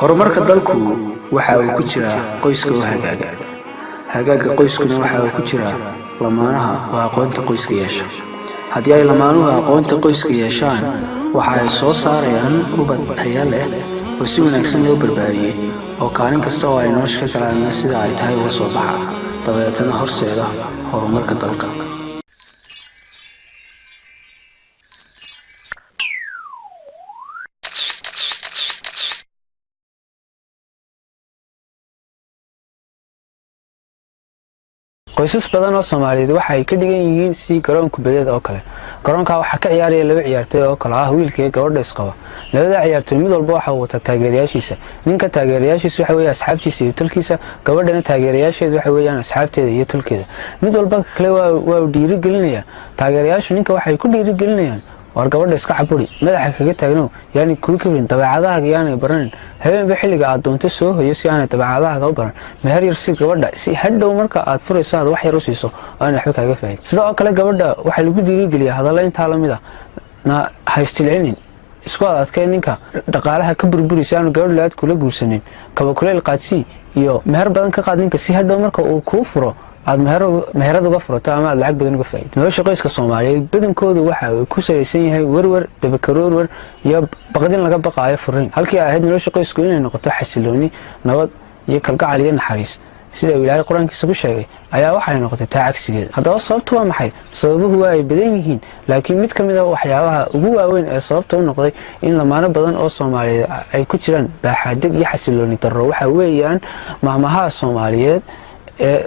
horumarka dalku waxa uu ku jiraa qoyska oo hagaaga. Hagaaga qoyskuna waxa uu ku jiraa lamaanaha oo aqoonta qoyska yeesha. Haddii ay lamaanuhu aqoonta qoyska yeeshaan, waxa ay soo saarayaan ubad tayo leh oo si wanaagsan loo barbaariyay oo kaalin kasta oo ay nolosha ka galaan sida ay tahay uga soo baxa, dabeetana horseeda horumarka dalka. qoysas badan oo Soomaaliyeed waxa ay ka dhigan yihiin si garoon kubadeed oo kale. Garoonka waxa ka ciyaaraya laba ciyaartoy oo kala ah wiilka iyo gabadha isqaba. Labada ciyaartoy mid walba waxa uu wataa taageerayaashiisa. Ninka taageerayaashiisa waxa weeye asxaabtiisa iyo tulkiisa, gabadhana taageerayaasheedu waxa weeyaan asxaabteeda iyo tulkeeda. Mid walba kale waa uu dhiirigelinaya. Taageerayaashu ninka waxay ku dhiirigelinayaan war gabadha iska caburi, madaxa kaga taagno, yaani ku kibrin dabeecadaha yaani baran. Habeenba xilliga aad doonto soo hoyo si aan dabeecadaha ka baran. Meher yar si gabadha si hadhow marka aad furayso aad wax yar u siiso aan waxba kaaga faa'iido. Sidoo kale gabadha waxa lagu dhiirigeliyaa hadallo inta la mid ah na haystilcinin isku adkay ninka dhaqaalaha ka burburisa aan gabadh laad kula guursanin kaba kuleel qaadsi iyo meher badan ka qaad ninka si hadhow marka uu ku furo aad meherad uga furto ama aad lacag badan uga faa'iido. Nolosha qoyska Soomaaliyeed badankoodu waxa uu ku saleysan yahay warwar, dabakaroor iyo baqdin laga baqaayo furin. Halkii ay ahayd nolosha qoysku inay noqoto xasilooni, nabad iyo kalgacal iyo naxariis sida Ilaahay Quraankiisa ku sheegay ayaa waxay noqotay taa cagsigeeda. Haddaba sababtu waa maxay? Sababuhu waa ay badan yihiin, laakiin mid kamid ah waxyaabaha ugu waaweyn ee sababta u noqday in lamaano badan oo Soomaaliyeed ay ku jiraan baaxadig iyo xasilooni darro waxa weeyaan maamaha Soomaaliyeed ee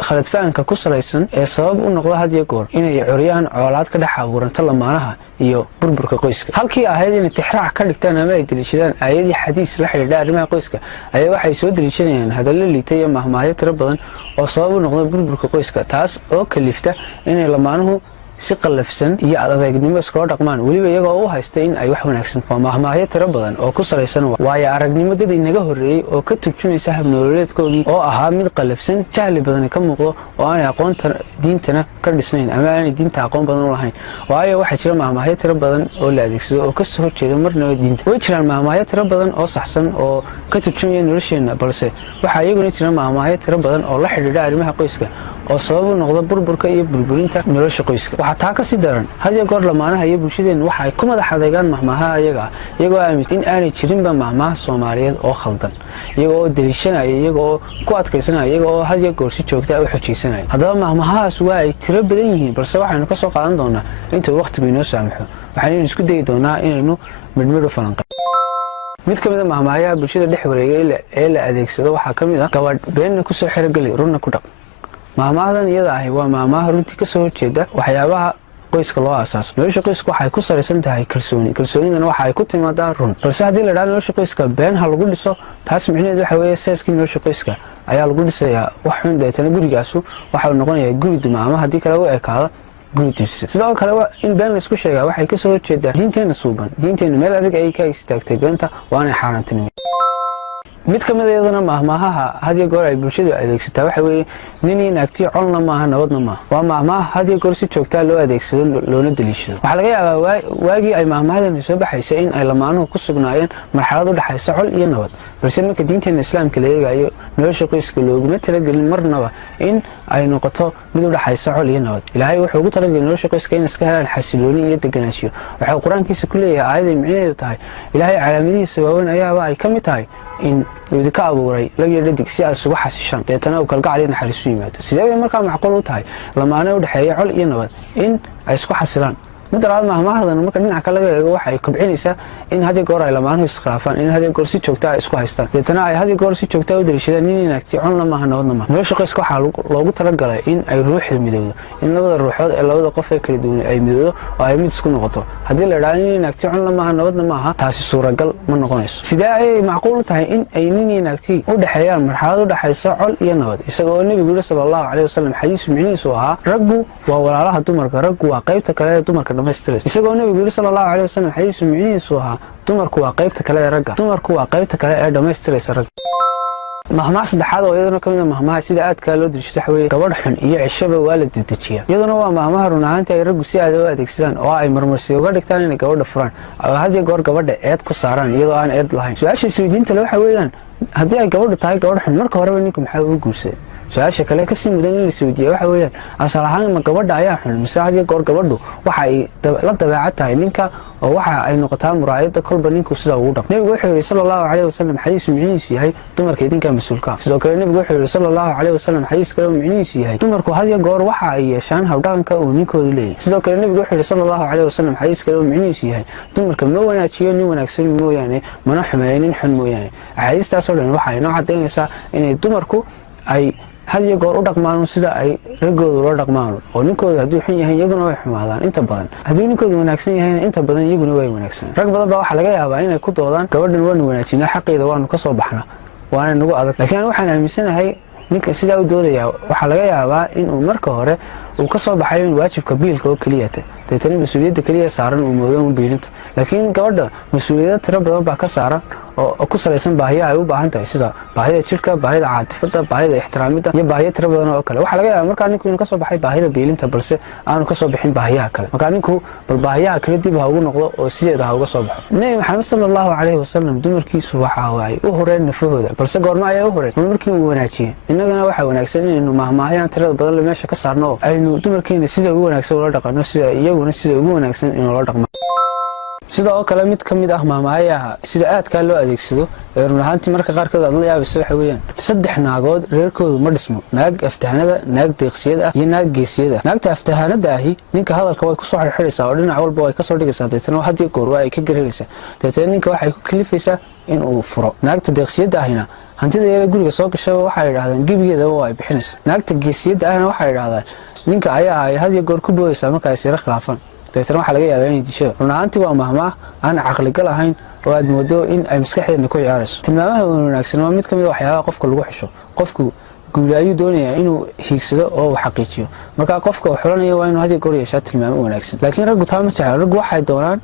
khalad fahanka ku salaysan ee sabab u noqdo had iyo goor inay curiyaan colaad ka dhex abuuranta lamaanaha iyo burburka qoyska. Halkii ahayd inay tixraac ka dhigtaan ama ay daliishadaan aayadii xadiis la xiriira arrimaha qoyska ayaa waxay soo daliishanayaan hadallo liitay iyo mahmaahyo tiro badan oo sabab u noqdo burburka qoyska, taas oo kalifta inay lamaanuhu si qalafsan iyo adeegnimo iskula dhaqmaan waliba iyagoo u haysta in ay wax wanaagsan. Waa mahmaahyo tiro badan oo ku salaysan waayo aragnimadii naga horeeyay oo ka turjumaysa hab nololeedkoodii oo ahaa mid qalafsan, jahli badan ka muuqdo oo aan aqoonta diintana ka dhisnayn ama aan diinta aqoon badan u lahayn. Waayo waxa jira mahmaahyo tiro badan oo la adeegsado oo ka soo horjeeda marnaba diinta. Way jiraan mahmaahyo tiro badan oo saxsan oo ka turjumaya nolosheena, balse waxa iyaguna jira mahmaahyo tiro badan oo la xiriira arrimaha qoyska oo sabab u noqdo burburka iyo burburinta nolosha qoyska. Waxa taa ka sii daran had iyo goor lamaanaha iyo bulshadeen waxa ay ku madax adeegaan mahmaaha iyaga iyagoo aaminsan in aanay jirinba mahmaah Soomaaliyeed oo khaldan, iyagoo daliishanaya, iyagoo ku adkaysanaya, iyagoo had iyo goor si joogto ah u xojeysanaya. Haddaba mahmaahaas waa ay tiro badan yihiin, balse waxaanu ka soo qaadan doonaa inta waqtigu inoo saamaxo. Waxaanu isku dayi doonaa inaynu midmid u falanqeyno. mid ka mid ah mahmaahaha bulshada dhex wareegay ee la adeegsado waxaa ka mid ah gabadh been ku soo xirigalay runna ku dhaq. Maamaadan iyada ah waa maamaha runtii ka soo horjeeda waxyaabaha qoyska loo aasaaso. Nolosha qoyska waxa ay ku salaysan tahay kalsooni. Kalsoonidana waxa ay ku timaadaa run. Balse haddii la dhaho nolosha qoyska been ha lagu dhiso, taas micnaheedu waxa weeye seeskii nolosha qoyska ayaa lagu dhisayaa wax xun, deetana gurigaasu waxa uu noqonayaa guri duma ama haddii kale u ekaada guri dibsa. Sidoo kale in been la isku sheegaa waxay ka soo horjeedaa diinteena suuban. Diinteena meel adag ay ka istaagtay beenta waana xaaraantinimo. mid ka mid ah iyadana mahmaaha had iyo goor ay bulshadu adeegsataa waxa weeye nin iyo naagti colna maaha nabadna maaha. Waa mahmaah had iyo goor si joogta loo adeegsado loona daliishado. Waxa laga yaabaa waagii ay mahmaahadan soo baxaysay in ay lamaanuhu ku sugnaayeen marxalad u dhaxaysa col iyo nabad, balse marka diinteena Islaamka la eegayo nolosha qoyska looguma talagelin marnaba in ay noqoto mid u dhaxaysa col iyo nabad. Ilaahay wuxuu ugu talagalay nolosha qoyska in iska helaan xasilooni iyo deganaansho. Waxa uu Quraankiisa ku leeyahay aayad micnaheedu tahay Ilaahay calaamadihiisa waaweyn ayaaba ay ka mid tahay in uu ka abuuray laba dhadig si aad ugu xasishaan deetana uu kalgacal iyo naxariis u yimaado. Sidee markaa macquul u tahay lamaane u dhaxeeya col iyo nabad in ay isku xasilaan? mid labaad mahmaahadan marka dhinaca kale laga eego waxa ay kobcinaysaa in had iyo goor ay lamaanuhu iskhilaafaan, in had iyo goor si joogto ah isku haystaan, deetana ay had iyo goor si joogto ah u daliishadaan nin naagti colna maaha nabadna maaha. Nolosha qoyska waxaa loogu talagalay in ay ruuxda midowdo, in labada ruuxood ee labada qof ee kala duwan ay midowdo oo ay mid isku noqoto. Haddii la dhaho nin naagti colna maaha nabadna maaha, taasi suuragal ma noqonayso. Sidee ay macquul u tahay in ay nin naagti u dhaxeeyaan marxalad u dhaxaysa col iyo nabad? Isagoo Nabiga sallallahu alayhi wasallam xadiis micnihiisu ahaa raggu waa walaalaha dumarka, raggu waa qaybta kale ee dumarka dhamaystiran. Isagoo Nabiga sallallahu alayhi wasallam xadiis micnihiisu ahaa dumarku waa qaybta kale ee ragga, dumarku waa qaybta kale ee dhamaystiraysa ragga. mahmaha saddexaad oo iyaduna kamid ah mahmaha sida aadka loo dirishto waxa weeye gabadh xun iyo cishaba waa la dedejiyaa. iyaduna waa mahmaha run ahaantii ay raggu si aad u adeegsadaan oo ay marmarsi uga dhigtaan inay gabadha furaan oo had iyo goor gabadha eed ku saaraan iyadoo aan eed lahayn. su-aasha isweydiinta le waxa weeyaan haddii ay gabadhu tahay gabadh xun marka horeba ninku maxaa ugu guursaday? su-aasha kale kasii mudan in la isweydiiya waxa weeyaan asal ahaan ma gabadha ayaa xun mise had iyo goor gabadhu waxa ay la dabeecad tahay ninka oo waxa ay noqotaa muraayada kolba ninku sida ugu dhaqmo. nabigu wuxuu yidhi sallallahu calayhi wasallam xadiis micnihiisu yahay dumarka idinka mas-uulka. sidoo kale nabigu wuxuu yidhi sallallahu calayhi wasallam xadiis kale oo micnihiisu yahay dumarku had iyo goor waxa ay yeeshaan habdhaqanka uu ninkoodu leeyahay. sidoo kale nabigu wuxuu yidhi sallallahu calayhi wasallam xadiis kale oo micnihiisu yahay dumarka ma wanaajiyo nin wanaagsan mooyaane mana xumeeyo nin xun mooyaane. axaadiistaasoo dhan waxa ay noo cadaynaysaa inay dumarku ay had iyo goor u dhaqmaan sida ay raggoodu loo dhaqmaan oo ninkooda hadduu xun yahay iyaguna way xumaadaan inta badan, hadduu ninkoodu wanaagsan yahayna inta badan iyaguna way wanaagsan. rag badan baa waxaa laga yaabaa inay ku doodaan gabadhan waanu wanaajinaa xaqeeda waanu ka soo baxna waana nagu adag, laakiin waxaan aaminsanahay ninka sidaa u doodaya waxaa laga yaabaa inuu marka hore uu ka soo baxayo in waajibka biilka oo keliyata deetana mas-uuliyadda keliya saaran uu moodo un biilinta, laakiin gabadha mas-uuliyado tiro badan baa ka saaran oo ku salaysan baahiyaha ay u baahan tahay sida baahida jirka, baahida caatifada, baahida ixtiraamida iyo baahiyo tiro badan oo kale. waxaa laga yaabaa markaa ninku inuu ka soo baxay baahida biilinta balse aanu ka soo bixin baahiyaha kale, markaa ninku bal baahiyaha kale dib ha ugu noqdo oo sideeda ha uga soo baxo. nebi maxamed sallallahu calayhi wasallam dumarkiisu waxa ay u horeen nafahooda balse goorma ayaa u horeen markii uu wanaajiyey. innagana waxaa wanaagsan inaynu mahmaahayaan tirada badan le meesha ka saarno oo aynu dumarkeena sida ugu wanaagsan ula dhaqano sida iyaguna sida ugu wanaagsan inuu la dhaqmo. sida oo kale mid ka mid ah mahmaayaha sida aadkaa loo adeegsado ee run ahaantii marka qaarkood aad la yaabaysa waxa weeyaan 3 naagood reerkoodu ma dhismo: naag aftahanada, naag deeqsiyad ah iyo naag geesiyad ah. naagta aftahanada ahi ninka hadalka way ku soo xirxiraysaa oo dhinac walba way ka soo dhigaysaa deetana had iyo goor waa ay ka gareeraysaa deetana ninka waxay ku kalifaysaa in uu furo. naagta deeqsiyada ahina hantida yar guriga soo gashay waxay yiraahdaan gibigeeda oo ay bixinaysaa. naagta geesiyada ahina waxay yiraahdaan ninka ayaa ay had iyo goor ku booyaysaa marka ay sir khilaafaan deetana waxaa laga yaabaa inay disho. run ahaantii waa mahmaah aan caqli gal ahayn oo aad moodo in ay maskaxdeena ku ciyaarayso. tilmaamaha wanaagsan waa mid ka mid ah waxyaabaha qofka lagu xisho. qofku guul ayuu doonayaa inuu hiigsado oo uu xaqiijiyo, markaa qofka uu xulanaya waa inuu had iyo goor yeeshaa tilmaamo wanaagsan. laakiin raggu taa ma jecla. raggu waxay doonaan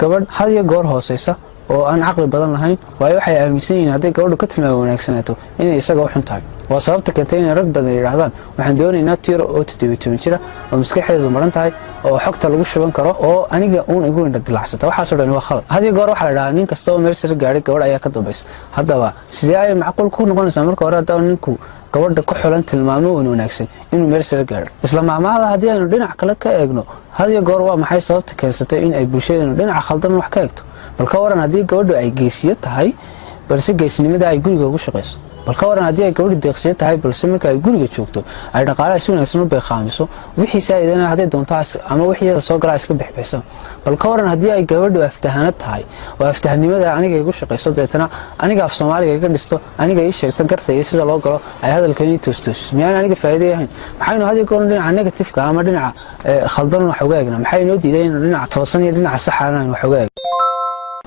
gabadh had iyo goor hooseysa oo aan caqli badan lahayn, waayo waxay aaminsan yihiin hadday gabadhu ka tilmaamo wanaagsanaato inay isaga u xun tahay. waa sababta keentay inay rag badan yidhaahdaan waxaan doonaynaa tiro oo 17 jira oo maskaxeedu maran tahay oo xogta lagu shuban karo oo aniga uun igu indha dilacsata. waxaasoo dhan waa khalad. had iyo goor waxaa la dhahaa nin kasta oo meel sare gaadhay gabadh ayaa ka dambaysa. haddaba sidee ay macquul ku noqonaysaa marka hore haddaba ninku gabadha ku xulan tilmaamo wanaagsan inuu meel sare gaadho? isla maamahada haddii aynu dhinac kale ka eegno had iyo goor waa maxay sababta keensatay in ay bulshadeenu dhinaca khaldan wax ka eegto? bal ka waran haddii gabadhu ay geesiyad tahay balse geesnimada ay guriga ugu shaqayso. bal ka waran haddii ay gabadhu deeqsiyad tahay balse marka ay guriga joogto ay dhaqaalaha si wanaagsan u beeqaamiso wixii saaidana hadday doonto ama wixiyada soo galaa iska bixbixiso. bal ka waran haddii ay gabadhu aftahanad tahay oo aftahanimada aniga igu shaqayso deetana aniga af Soomaaliga iga dhisto aniga ii sheegto garta iyo sida loo galo ay hadalkeeni toostoos miyaan aniga faa'iido yahayn? maxaynu had iyo goor dhinaca negative-ka ama dhinaca khaldan wax uga eegna? maxay noo diiday inuu dhinaca toosan iyo dhinaca sax ah wax uga eegno?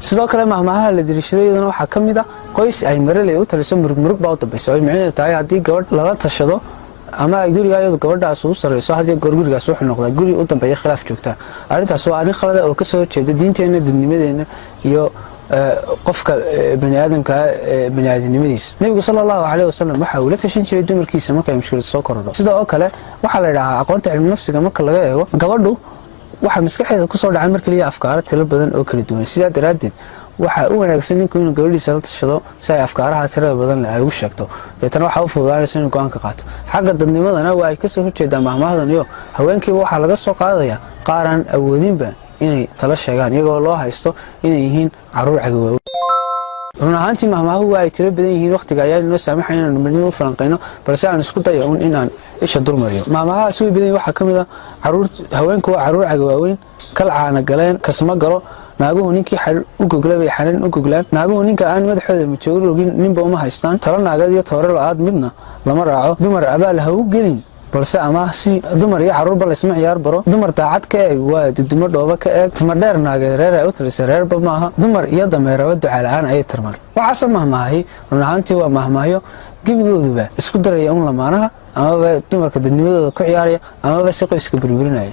sidoo kale mahmaaha la dirishadayna waxaa ka mid ah qoys ay maralay u taliso murug baa u dambaysa oo micnaheedu tahay haddii gabadh lala tashado ama ay guriga iyadu gabadhaas ugu sarreyso had iyo goor gurigaas wuxuu noqdaa guri u dambeeya khilaaf joogta. arrintaas waa arrin khalad oo ka soo horjeeda diinteena, dadnimadeena iyo qofka baniaadamka baniaadamnimadiisa. nabigu sallallahu calayhi wasallam waxa uu la tashan jiray dumarkiisa marka ay mushkilad soo korodho. sidoo kale waxaa la yidhaahaa aqoonta cilmi nafsiga marka laga eego gabadhu waxa maskaxeeda ku soo dhacay markaliya afkaaro tiro badan oo kala duwan. sidaa daraadeed waxa u wanaagsan ninku inuu gabadhiisa la tashado si ay afkaaraha tirada badan ay ugu sheegto deetana waxa u fududaanaysa inuu go'aan ka qaato. xagga dadnimadana waa ay ka soo horjeedaa mahmaahadan iyo haweenkiiba waxaa laga soo qaadayaa qaaraan awoodinba inay tala sheegaan iyagoo loo haysto inay yihiin caruur cagawaaw. run ahaantii mahmaahu waa ay tiro badan yihiin, waqtiga ayaa inoo saamaxay inaanu midnimo u falanqayno balse aan isku dayo un inaan isha durmariyo. mahmaahaas way badan waxaa ka mid ah haweenku waa caruur cagawaaweyn, kal caana galeen, kasma galo, naaguhu ninkii xariir u goglay bay xariir u goglaan, naaguhu ninka aan madaxooda majoogo rogin ninba uma haystaan, talo naagad iyo toore la'aad midna lama raaco, dumar abaal ha u gelin balse ama si dumar iyo caruurba laysma ciyaar baro, dumar daacad ka eeg waa dudumo dhooba ka eeg, timo dheer naageed reer ay u tirisay reerba maaha, dumar iyo dameeraba duca la'aan ayay tirmaan. waxaase mahmaahay run ahaantii waa mahmaahyo gebigooduba isku daraya un lamaanaha amaba dumarka dadnimadooda ku ciyaaraya amaba si qoyska burburinaya.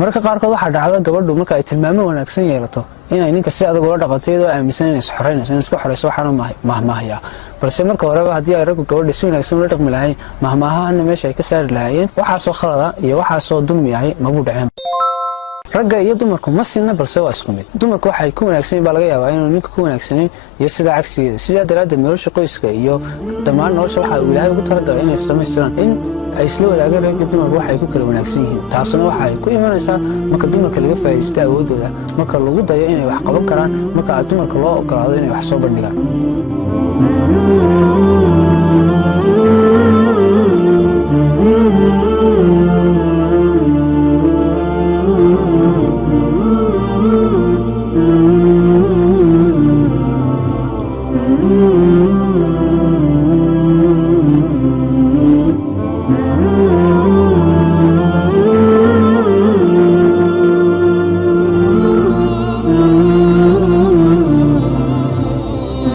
marka qaarkood waxaa dhacda gabadhu marka ay tilmaamo wanaagsan yeelato inay ninka si adag ula dhaqanto iyadoo aaminsan inay isxoreynayso in iska xoreyso waxaana mahmaahaya balse marka horeba haddii ay raggu gabadha si wanaagsan ula dhaqmi lahayn mahmaahahana meesha ay ka saari lahaayeen waxaasoo khalada iyo waxaasoo dulmi ahay mabuu dhaceen ragga iyo dumarku ma sinna balse waa isku mid dumarku waxay ku wanaagsan baa laga yaabaa inuu ninka ku wanaagsanayn iyo sida cagsigeeda sidaa daraaddeed nolosha qoyska iyo dhammaan nolosha waxa uu ilaahay ugu talagalay inay isdhamaystiraan in ay isla wadaagaan ragga dumarku waxay ku kala wanaagsan yihiin taasuna waxa ay ku imanaysaa marka dumarka laga faa'iidaysto awoodooda marka lagu dayo inay wax qaban karaan marka dumarka loo ogolaado inay wax soo bandhigaan